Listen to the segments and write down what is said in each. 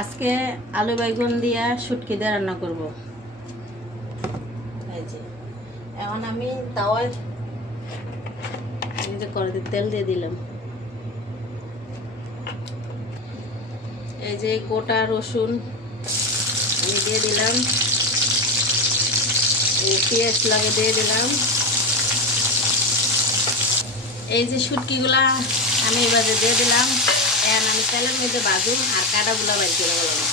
আজকে আলু বেগুন দিয়া শুটকি দিয়ে রান্না করব। এই যে এখন আমি তাওয়ায় কড়াইতে তেল দিয়ে দিলাম। এই যে গোটা রসুন আমি দিয়ে দিলাম, এই পেঁয়াজ লাগে দিয়ে দিলাম। এই যে শুটকিগুলা আমি এবারে দিয়ে দিলাম। এখন আমি তেলের মধ্যে ভাজুন আর কাঁটাগুলা বাইর করে বললাম।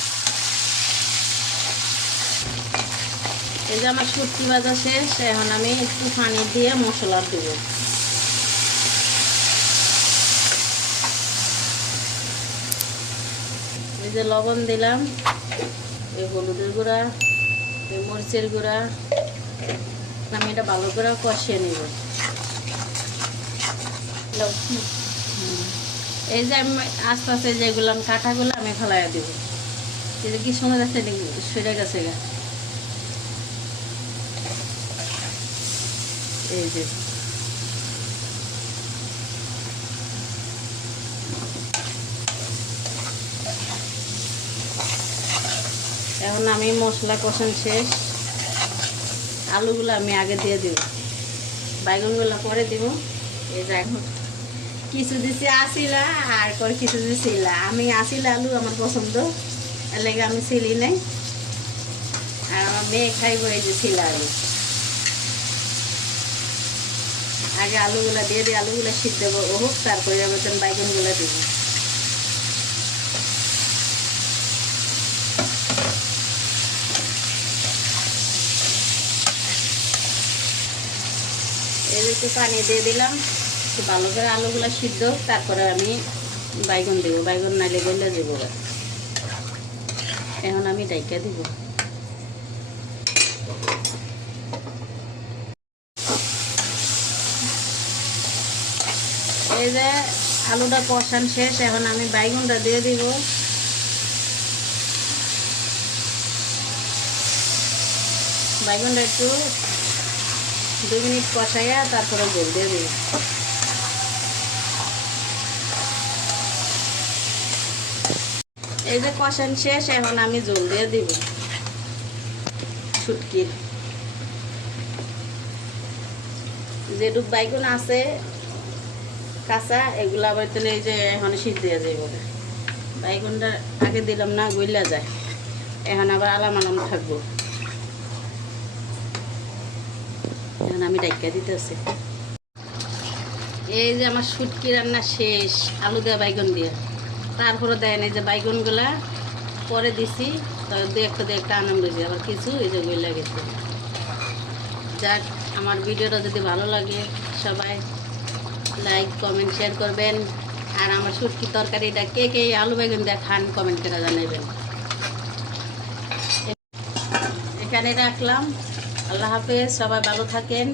এই যে আমার শুটকি ভাজা শেষ, এখন আমি একটু পানি দিয়ে মশলা দেব। এই যে লবণ দিলাম, এই হলুদের গুঁড়া, এই মরিচের গুঁড়া, আমি এটা ভালো করে কষিয়ে নিব। এই যে আমি আস্তে আস্তে যেগুলো কাঁটাগুলো আমি ফেলাই দেব। এই যে কি সময় যাচ্ছে সেটা গেছে গা। এই যে এখন আমি মশলা কষানো শেষ, আলুগুলো আমি আগে দিয়ে দিব, বাইগনগুলো পরে দিব। এই যে এখন কিছু দিছি আসিলা আর করে কিছু দিছিলা, আমি আসিলা আলু আমার পছন্দ, এর লেগে আমি ছিলি নাই। আর আমার মেয়ে খাইব এই যে ছিলা আলু। আগে আলুগুলা দিয়ে দিই, আলুগুলা সিদ্ধ হোক, তারপরে আমি বাইগনগুলো দিব। এই যে একটু পানি দিয়ে দিলাম, একটু ভালো করে আলুগুলা সিদ্ধ, তারপরে আমি বাইগন দেবো, বাইগন নাইলে গলে দেব। এখন আমি ডাইকা দিব। এই যে আলুটা কষান শেষ, এখন আমি বাইগনটা দিয়ে দিব। বাইগনটা একটু 2 মিনিট কষাইয়া তারপরে জল দিয়ে দিব। এই যে কষান শেষ, এখন আমি জল দিয়ে দিব শুটকির। যেটুক বাইগন আছে কাঁচা, এগুলো আবার তাহলে এই যে এখন সিদ্ধ দিয়ে যাইব। বাইগনটা আগে দিলাম না, গইলা যায়, এখন আবার আলাম আলাম থাকবো। এখন আমি ডাইকা দিতেছি। এই যে আমার শুটকি রান্না শেষ, আলু দেওয়া বাইগন দিয়ে। তারপরে দেন এই যে বাইগনগুলা পরে দিছি, দু একটা আনন্দ হয়েছে, আবার কিছু এই যে গইলা গেছে। যাক, আমার ভিডিওটা যদি ভালো লাগে সবাই লাইক কমেন্ট শেয়ার করবেন। আর আমার শুটকি তরকারিটা কে কে আলু বেগুন দিয়ে খান কমেন্ট করে জানাবেন। এখানে রাখলাম, আল্লাহ হাফেজ, সবাই ভালো থাকেন।